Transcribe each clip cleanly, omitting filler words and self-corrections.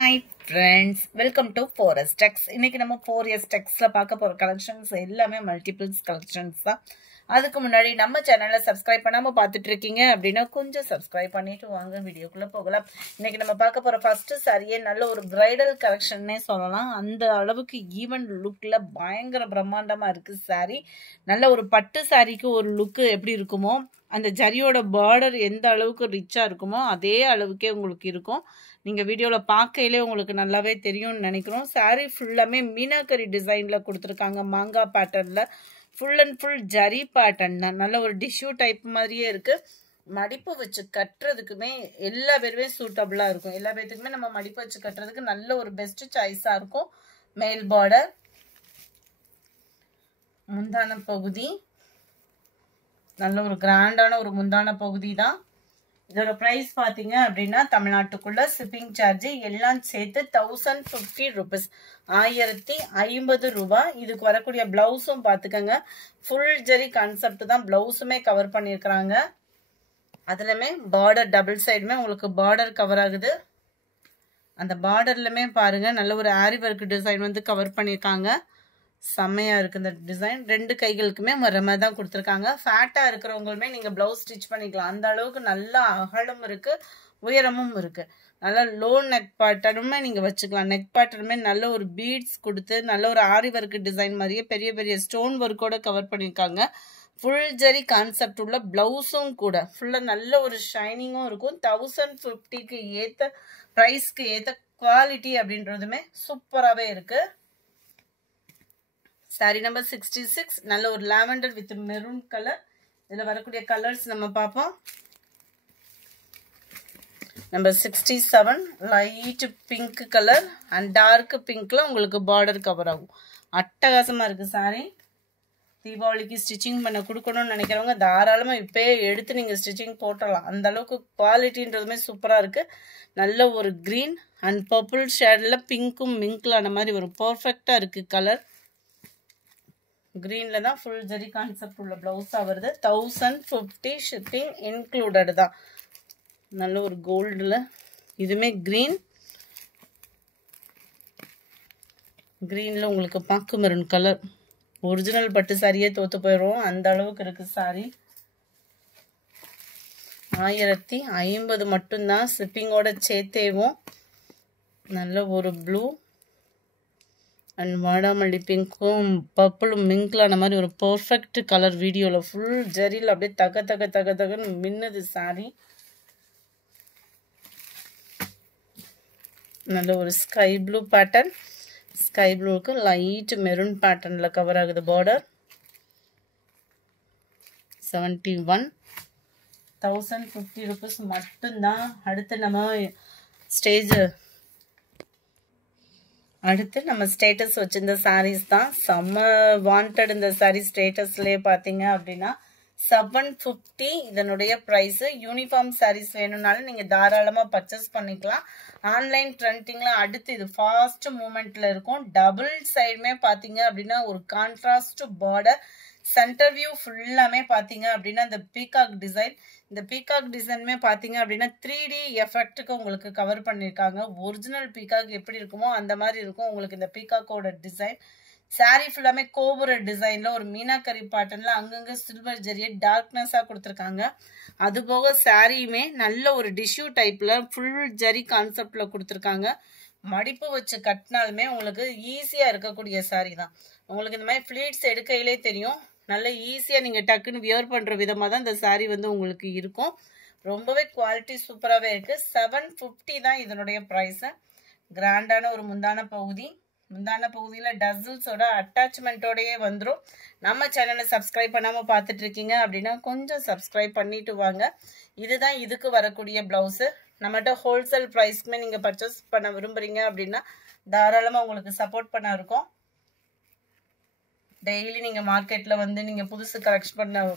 Hi friends, welcome to 4S Techs. இன்னைக்கு நம்ம 4S Techsல பார்க்க போற கலெக்ஷன்ஸ் எல்லாமே மல்டிபிள்ஸ் கலெக்ஷன்ஸ் தான். அதுக்கு முன்னாடி நம்ம சேனலை சப்ஸ்கிரைப் பண்ணாம பார்த்துட்டு இருக்கீங்க அப்படின்னா கொஞ்சம் சப்ஸ்கிரைப் பண்ணிட்டு வாங்க வீடியோக்குள்ள போகலாம். இன்னைக்கு நம்ம பார்க்க போற ஃபர்ஸ்ட் சாரியே நல்ல ஒரு பிரைடல் கலெக்ஷன்னே சொல்லலாம். அந்த அளவுக்கு ஈவன் லுக்ல பயங்கர பிரம்மாண்டமா இருக்கு சாரி. நல்ல ஒரு பட்டு சாரிக்கு ஒரு லுக் எப்படி இருக்குமோ, அந்த ஜரியோட பார்டர் எந்த அளவுக்கு ரிச்சா இருக்குமோ அதே அளவுக்கே உங்களுக்கு இருக்கும். நீங்க வீடியோல பார்க்கையிலே உங்களுக்கு நல்லாவே தெரியும்னு நினைக்கிறோம். சாரி ஃபுல்லாமே மீனாக்கரி டிசைன்ல கொடுத்துருக்காங்க. மாங்காய் பேட்டர்ன்ல full and full zari pattern தான். நல்ல ஒரு டிஷ்யூ டைப் மாதிரியே இருக்கு. மடிப்பு வச்சு கட்டுறதுக்குமே எல்லா பேருமே சூட்டபிளா இருக்கும். எல்லா பேருக்குமே நம்ம மடிப்பு வச்சு கட்டுறதுக்கு நல்ல ஒரு பெஸ்ட் சாய்ஸா இருக்கும். மேல் பார்டர், முந்தான பகுதி நல்ல ஒரு கிராண்டான ஒரு முந்தான பகுதி தான். இதோட பிரைஸ் பாத்தீங்க அப்படின்னா தமிழ்நாட்டுக்குள்ள ஷிப்பிங் சார்ஜ் எல்லாம் சேர்த்து 1050 rupees, 1050 ரூபாய். இதுக்கு வரக்கூடிய பிளவுஸும் பாத்துக்கோங்க. ஃபுல் ஜெரி கான்செப்ட் தான் பிளவுஸுமே கவர் பண்ணிருக்கிறாங்க. அதுலமே பார்டர் டபுள் சைடுமே உங்களுக்கு பார்டர் கவர் ஆகுது. அந்த பார்டர்லுமே பாருங்க நல்ல ஒரு ஆரி ஒர்க் டிசைன் வந்து கவர் பண்ணிருக்காங்க. செம்மையா இருக்கு இந்த டிசைன். ரெண்டு கைகளுக்குமே வர மாதிரி தான் கொடுத்துருக்காங்க. ஃபேட்டா இருக்கிறவங்களுமே நீங்க பிளவுஸ் ஸ்டிச் பண்ணிக்கலாம். அந்த அளவுக்கு நல்லா அகலம் இருக்கு, உயரமும் இருக்கு. நல்லா லோ நெக் பேட்டர்னுமே நீங்க வச்சுக்கலாம். நெக் பேட்டர்னுமே நல்ல ஒரு பீட்ஸ் கொடுத்து நல்ல ஒரு ஆரி ஒர்க் டிசைன் மாதிரியே பெரிய பெரிய ஸ்டோன் ஒர்க்கோட கவர் பண்ணியிருக்காங்க. ஃபுல் ஜெரி கான்செப்ட் உள்ள பிளவுஸும் கூட ஃபுல்லா நல்ல ஒரு ஷைனிங்கும் இருக்கும். 1050க்கு ஏத்த பிரைஸ்க்கு ஏத்த குவாலிட்டி அப்படின்றதுமே சூப்பராகவே இருக்கு. சாரி நம்பர் 66 நல்ல ஒரு லாவெண்டர் வித் மெரூன் கலர். இதில் வரக்கூடிய கலர்ஸ் நம்ம பார்ப்போம். Number 67 light pink colour and dark பிங்க்ல உங்களுக்கு பார்டர் கவர் ஆகும். அட்டகாசமா இருக்கு சாரி. தீபாவளிக்கு ஸ்டிச்சிங் பண்ண கொடுக்கணும்னு நினைக்கிறவங்க தாராளமாக இப்பயே எடுத்து நீங்கள் ஸ்டிச்சிங் போட்டலாம். அந்த அளவுக்கு குவாலிட்டின்றதுமே சூப்பராக இருக்கு. நல்ல ஒரு கிரீன் அண்ட் பர்பிள் ஷேடில் பிங்க்கும் மிங்க்லான மாதிரி ஒரு பர்ஃபெக்டாக இருக்கு கலர். கிரீன்ல தான் ஃபுல் ஜெரி கான்செப்ட் உள்ள பிளவுஸா வருது. 1050 ஷிப்பிங் இன்க்ளூடட் தான். நல்ல ஒரு கோல்டுல இதுமே கிரீன்ல உங்களுக்கு பாக்கு மெரூன் கலர். ஒரிஜினல் பட்டு சாரியே தோத்து போயிடும் அந்த அளவுக்கு இருக்கு சாரி. 1050 மட்டும்தான் ஷிப்பிங்கோட சேர்த்தேவும். நல்ல ஒரு ப்ளூ அண்ட் வாடாமல்லி பிங்க்கும் பர்பிளும் மிங்க்லான மாதிரி ஒரு பர்ஃபெக்ட் கலர். வீடியோவில் ஃபுல் ஜரியில் அப்படியே தக தக தக தகன்னு மின்னுது சாரி. நல்ல ஒரு ஸ்கை ப்ளூ பேட்டர்ன். ஸ்கை ப்ளூக்கு லைட் மெரூன் பேட்டர்னில் கவர் ஆகுது பார்டர். 71 1050 rupees மட்டும்தான். அடுத்து நம்ம ஸ்டேட்டஸ் வச்சிருந்த சாரீஸ் தான். செம்ம வாண்டட் இந்த சாரீ. ஸ்டேட்டஸ்லேயே பார்த்தீங்க அப்படின்னா 750 இதனுடைய ப்ரைஸ். யூனிஃபார்ம் சாரீஸ் வேணும்னாலும் நீங்கள் தாராளமாக பர்ச்சேஸ் பண்ணிக்கலாம். ஆன்லைன் ட்ரெண்டிங்ல அடுத்து இது ஃபாஸ்ட் மூமெண்ட்ல இருக்கும். டபுள் சைடுமே பார்த்தீங்க அப்படின்னா ஒரு கான்ட்ராஸ்ட் பார்டர். சென்டர் வியூ ஃபுல்லாமே பார்த்தீங்க அப்படின்னா இந்த பீகாக் டிசைன். இந்த பீகாக் டிசைனுமே பார்த்தீங்க அப்படின்னா 3D எஃபெக்ட்டுக்கு உங்களுக்கு கவர் பண்ணியிருக்காங்க. ஒரிஜினல் பீகாக் எப்படி இருக்குமோ அந்த மாதிரி இருக்கும் உங்களுக்கு இந்த பீகாக்கோட டிசைன். சாரி ஃபுல்லாமே கோபுர டிசைன்ல ஒரு மீனாக்கரி பேட்டர்ன்ல அங்கங்க சில்வர் ஜெரியை டார்க்னஸா கொடுத்துருக்காங்க. அது போக சாரியுமே நல்ல ஒரு டிஷ்யூ டைப்ல ஃபுல் ஜரி கான்செப்ட்ல கொடுத்துருக்காங்க. மடிப்பு வச்சு கட்டினாலுமே உங்களுக்கு ஈஸியா இருக்கக்கூடிய சாரி தான். உங்களுக்கு இந்த மாதிரி ஃபிளீட்ஸ் எடுக்கையிலே தெரியும். நல்ல ஈஸியா நீங்க டக்குன்னு வியர் பண்ற விதமா தான் இந்த சாரி வந்து உங்களுக்கு இருக்கும். ரொம்பவே குவாலிட்டி சூப்பராகவே இருக்கு. 750 தான் இதனுடைய ப்ரைஸ். கிராண்டான ஒரு முந்தான பகுதி. முந்தான பகுதியில் டசில்ஸோட அட்டாச்மெண்ட்டோடையே வந்துடும். நம்ம சேனலை சப்ஸ்கிரைப் பண்ணாமல் பார்த்துட்டு இருக்கீங்க அப்படின்னா கொஞ்சம் சப்ஸ்கிரைப் பண்ணிட்டு வாங்க. இதுதான் இதுக்கு வரக்கூடிய பிளவுஸு. நம்மகிட்ட ஹோல்சேல் ப்ரைஸ்க்குமே நீங்கள் பர்ச்சேஸ் பண்ண விரும்புறீங்க அப்படின்னா தாராளமாக உங்களுக்கு சப்போர்ட் பண்ண இருக்கும். டெய்லி நீங்கள் மார்க்கெட்டில் வந்து நீங்கள் புதுசு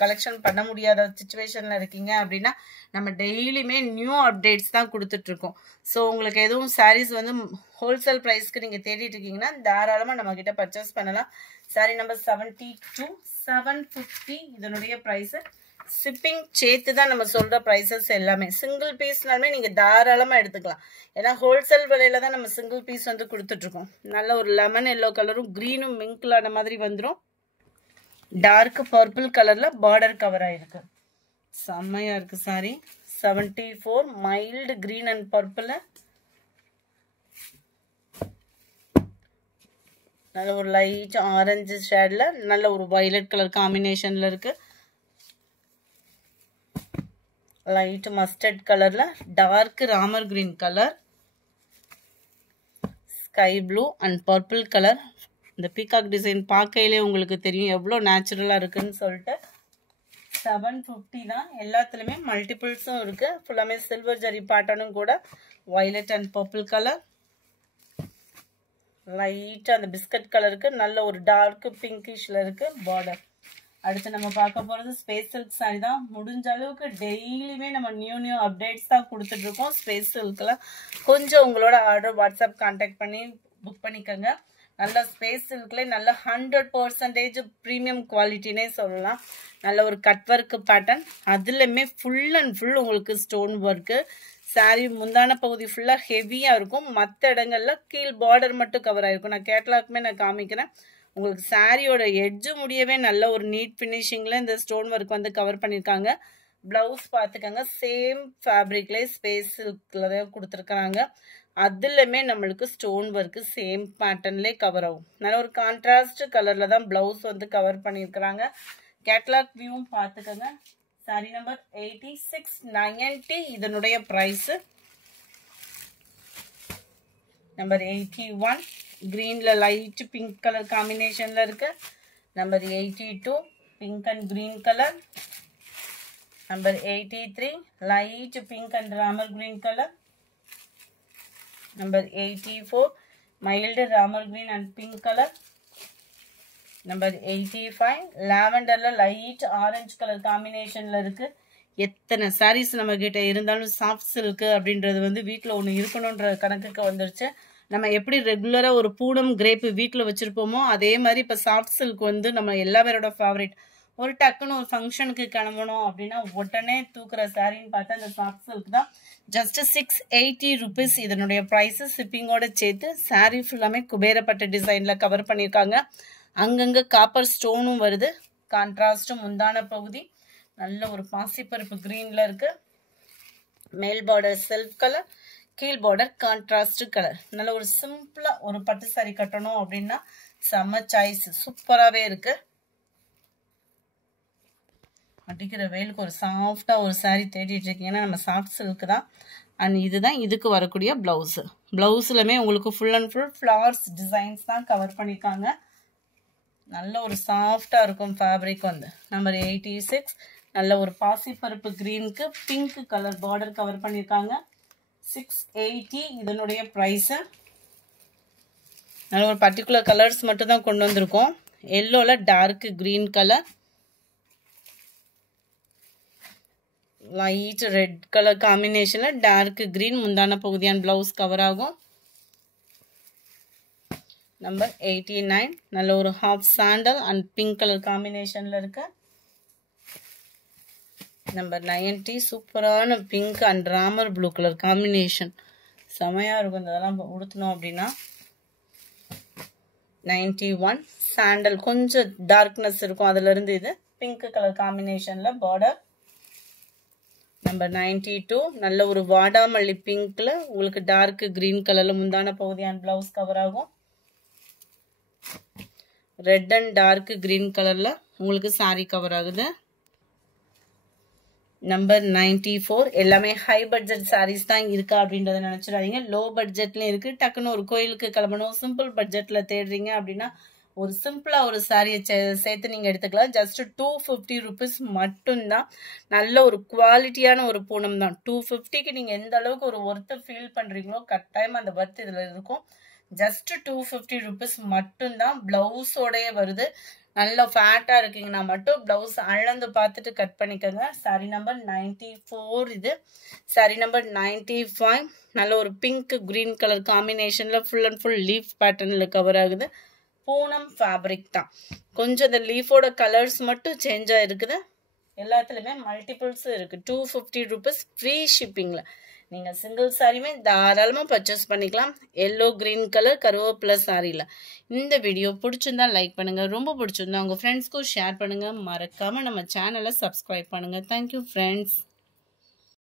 கலெக்ஷன் பண்ண முடியாத சுச்சுவேஷனில் இருக்கீங்க அப்படின்னா நம்ம டெய்லியுமே நியூ அப்டேட்ஸ் தான் கொடுத்துட்ருக்கோம். ஸோ உங்களுக்கு எதுவும் சாரீஸ் வந்து ஹோல்சேல் ப்ரைஸ்க்கு நீங்கள் தேடிட்டு இருக்கீங்கன்னா தாராளமாக நம்மக்கிட்ட பர்ச்சேஸ் பண்ணலாம். சாரீ நம்பர் 72 750 இதனுடைய ப்ரைஸு. ஷிப்பிங் சேர்த்து தான் நம்ம சொல்ற ப்ரைஸஸ் எல்லாமே. சிங்கிள் பீஸ்னாலுமே நீங்க தாராளமா எடுத்துக்கலாம். ஏன்னா ஹோல்சேல் விலையில தான் நம்ம சிங்கிள் பீஸ் வந்து கொடுத்துட்டு இருக்கோம். நல்ல ஒரு லெமன் எல்லோ கலரும் கிரீனும் மிங்க்லான மாதிரி வந்துடும். டார்க் பர்பிள் கலர்ல பார்டர் கவர் ஆயிருக்கு. செம்மையா இருக்கு sorry. 74 mild green and purple. நல்ல ஒரு லைட் ஆரஞ்சு ஷேட்ல நல்ல ஒரு வயலட் கலர் காம்பினேஷன்ல இருக்கு. லைட் மஸ்டர்ட் கலர்ல dark Ramar green colour, sky blue and purple colour. இந்த பீகாக் டிசைன் பார்க்கையிலே உங்களுக்கு தெரியும் எவ்வளோ நேச்சுரலா இருக்குன்னு சொல்லிட்டு. 750 தான். எல்லாத்துலயுமே மல்டிபிள்ஸும் இருக்கு. ஃபுல்லாமே சில்வர் ஜரி பேட்டர்னும் கூட. வயலட் அண்ட் பர்பிள் கலர், லைட்டா அந்த பிஸ்கட் கலருக்கு நல்ல ஒரு டார்க் பிங்கிஷ்ல இருக்கு பார்டர். அடுத்து நம்ம பார்க்க போறது ஸ்பேஸ் சில்க் சாரி தான். முடிஞ்ச அளவுக்கு டெய்லியுமே நம்ம நியூ அப்டேட்ஸ் தான் கொடுத்துட்டு இருக்கோம். ஸ்பேஸ் சில்க்ல கொஞ்சம் உங்களோட ஆர்டர் வாட்ஸ்அப் கான்டாக்ட் பண்ணி புக் பண்ணிக்கோங்க. நல்ல ஸ்பேஸ் சில்க்ல நல்ல 100% ப்ரீமியம் குவாலிட்டினே சொல்லலாம். நல்ல ஒரு கட் ஒர்க் பேட்டர்ன், அதுலயுமே ஃபுல் அண்ட் ஃபுல் உங்களுக்கு ஸ்டோன் ஒர்க்கு. சாரி முந்தான பகுதி ஃபுல்லா ஹெவியா இருக்கும். மற்ற இடங்கள்ல கீழ் பார்டர் மட்டும் கவர் ஆயிருக்கும். நான் கேட்டலாக்குமே நான் காமிக்கிறேன். உங்களுக்கு சாரியோட எட்ஜு முடியவே நல்ல ஒரு நீட் ஃபினிஷிங்ல இந்த ஸ்டோன் ஒர்க் வந்து கவர் பண்ணியிருக்காங்க. பிளவுஸ் பார்த்துக்கோங்க. சேம் ஃபேப்ரிக்ல ஸ்பேஸ் சில்க்ல தான் கொடுத்துருக்காங்க. அதுலயுமே நம்மளுக்கு ஸ்டோன் ஒர்க் சேம் பேட்டர்ன்லேயே கவர் ஆகும். நல்ல ஒரு கான்ட்ராஸ்ட் கலர்ல தான் பிளவுஸ் வந்து கவர் பண்ணியிருக்கிறாங்க. கேட்லாக் வியூவும் பார்த்துக்கோங்க. சாரி நம்பர் 8690. இதனுடைய பிரைஸ் நம்பர் 81. கிரீன்ல லைட் பிங்க் கலர் காம்பினேஷன்ல இருக்கு. Number 82 pink and green colour. Number 83 light pink and Ramar green colour. Number 84 mild Ramar green and pink colour. Number 85 லாவெண்டர்ல லைட் ஆரஞ்சு கலர் காம்பினேஷன்ல இருக்கு. எத்தனை சாரீஸ் நம்ம கிட்ட இருந்தாலும் சாஃப்ட் சில்க் அப்படின்றது வந்து வீட்டில் ஒன்று இருக்கணுன்ற கணக்குக்கு வந்துருச்சு. நம்ம எப்படி ரெகுலரா ஒரு பூனம் கிரேப் வீட்டில் வச்சிருப்போமோ அதே மாதிரி இப்போ சாஃப்ட் சில்க் வந்து நம்ம எல்லா பேரோட ஃபேவரட். ஒரு டக்குன்னு ஒரு ஃபங்க்ஷனுக்கு கிளம்பணும் அப்படின்னா உடனே தூக்குற சாரின்னு பார்த்தா அந்த சாஃப்ட் சில்க் தான். ஜஸ்ட் 680 rupees இதனுடைய ப்ரைஸ். ஷிப்பிங்கோட சேர்த்து சாரி ஃபுல்லாமே குபேரப்பட்ட டிசைன்ல கவர் பண்ணியிருக்காங்க. அங்கங்க காப்பர் ஸ்டோனும் வருது. கான்ட்ராஸ்ட் முந்தான பகுதி நல்ல ஒரு பாசிப்பருப்பு கிரீன்ல இருக்கு. மேல் பார்டர் செல்ஃப் கலர், கீழ் பார்டர் கான்ட்ராஸ்ட் கலர். நல்ல ஒரு சிம்பிளா ஒரு பட்டு சாரி கட்டணும் அப்படின்னா செம்ம சாய்ஸ். சூப்பராகவே இருக்கு. அடிக்கிற வெயிலுக்கு ஒரு சாஃப்டா ஒரு சாரி தேடிட்டு இருக்கீங்கன்னா நம்ம சாஃப்ட் சில்க் தான். அண்ட் இதுதான் இதுக்கு வரக்கூடிய பிளவுஸ். பிளவுஸ்லுமே உங்களுக்கு full and full flowers designs தான் கவர் பண்ணியிருக்காங்க. நல்ல ஒரு சாஃப்டா இருக்கும் ஃபேப்ரிக் வந்து. நம்பர் 86 நல்ல ஒரு பாசிப்பருப்பு கிரீனுக்கு பிங்க் கலர் பார்டர் கவர் பண்ணியிருக்காங்க. 680 இதனுடைய ப்ரைஸ். நல்ல ஒரு பர்டிகுலர் கலர்ஸ் மட்டும் தான் கொண்டு வந்திருக்கோம். எல்லோல dark green colour, light red colour காம்பினேஷன்ல டார்க் கிரீன் முந்தான பகுதியான பிளவுஸ் கவர் ஆகும். நம்பர் 89 நல்ல ஒரு half sandal and pink colour காம்பினேஷன்ல இருக்கு. நம்பர் 90 சூப்பரான pink and Ramar blue colour combination. செமையா இருக்கும் இதெல்லாம் உடுத்தணும் அப்படின்னா. 91 சாண்டல் கொஞ்சம் டார்க்னஸ் இருக்கும். அதுல இருந்து இது பிங்க் கலர் காம்பினேஷன்ல பார்டர். நம்பர் 92 நல்ல ஒரு வாடாமல்லி பிங்க்ல உங்களுக்கு டார்க் கிரீன் கலர்ல முந்தான பகுதியான பிளவுஸ் கவர் ஆகும். ரெட் அண்ட் டார்க் கிரீன் கலர்ல உங்களுக்கு சாரி கவர் ஆகுது. நம்பர் 94 எல்லாமே ஹை பட்ஜெட் சாரீஸ் தான் இருக்கா அப்படின்றத நினைச்சிடாதீங்க. லோ பட்ஜெட்லயும் இருக்கு. டக்குன்னு ஒரு கோயிலுக்கு கிளம்பணும், சிம்பிள் பட்ஜெட்ல தேடுறீங்க அப்படின்னா ஒரு சிம்பிளா ஒரு சாரியை சேர்த்து நீங்க எடுத்துக்கலாம். ஜஸ்ட் 250 rupees மட்டும்தான். நல்ல ஒரு குவாலிட்டியான ஒரு பூனம் தான். 250க்கு நீங்க எந்த அளவுக்கு ஒரு ஒர்த்து ஃபீல் பண்றீங்களோ கட்டாயமா அந்த ஒர்த் இதுல இருக்கும். ஜஸ்ட் 250 rupees மட்டும்தான். பிளவுஸோடய வருது. நல்ல ஃபேட்டா இருக்கீங்கன்னா மட்டும் பிளவுஸ் அளந்து பார்த்துட்டு கட் பண்ணிக்கோங்க. சாரி நம்பர் 94 இது. சாரி நம்பர் 95 நல்ல ஒரு பிங்க் கிரீன் கலர் காம்பினேஷன்ல ஃபுல் அண்ட் ஃபுல் லீஃப் பேட்டர்ன்ல கவர் ஆகுது. பூனம் ஃபேப்ரிக் தான். கொஞ்சம் இந்த லீஃபோட கலர்ஸ் மட்டும் சேஞ்ச் ஆயிருக்குது. எல்லாத்துலேயுமே மல்டிபிள்ஸும் இருக்குது. 250 rupees ஃப்ரீ ஷிப்பிங்கில் நீங்கள் சிங்கிள் சாரியுமே தாராளமாக பர்ச்சேஸ் பண்ணிக்கலாம். எல்லோ கிரீன் கலர் கருவேப்பிலை சாரியில். இந்த வீடியோ பிடிச்சிருந்தா லைக் பண்ணுங்கள், ரொம்ப பிடிச்சிருந்தா உங்கள் ஃப்ரெண்ட்ஸ்க்கும் ஷேர் பண்ணுங்கள், மறக்காமல் நம்ம சேனலை சப்ஸ்கிரைப் பண்ணுங்கள். Thank you friends.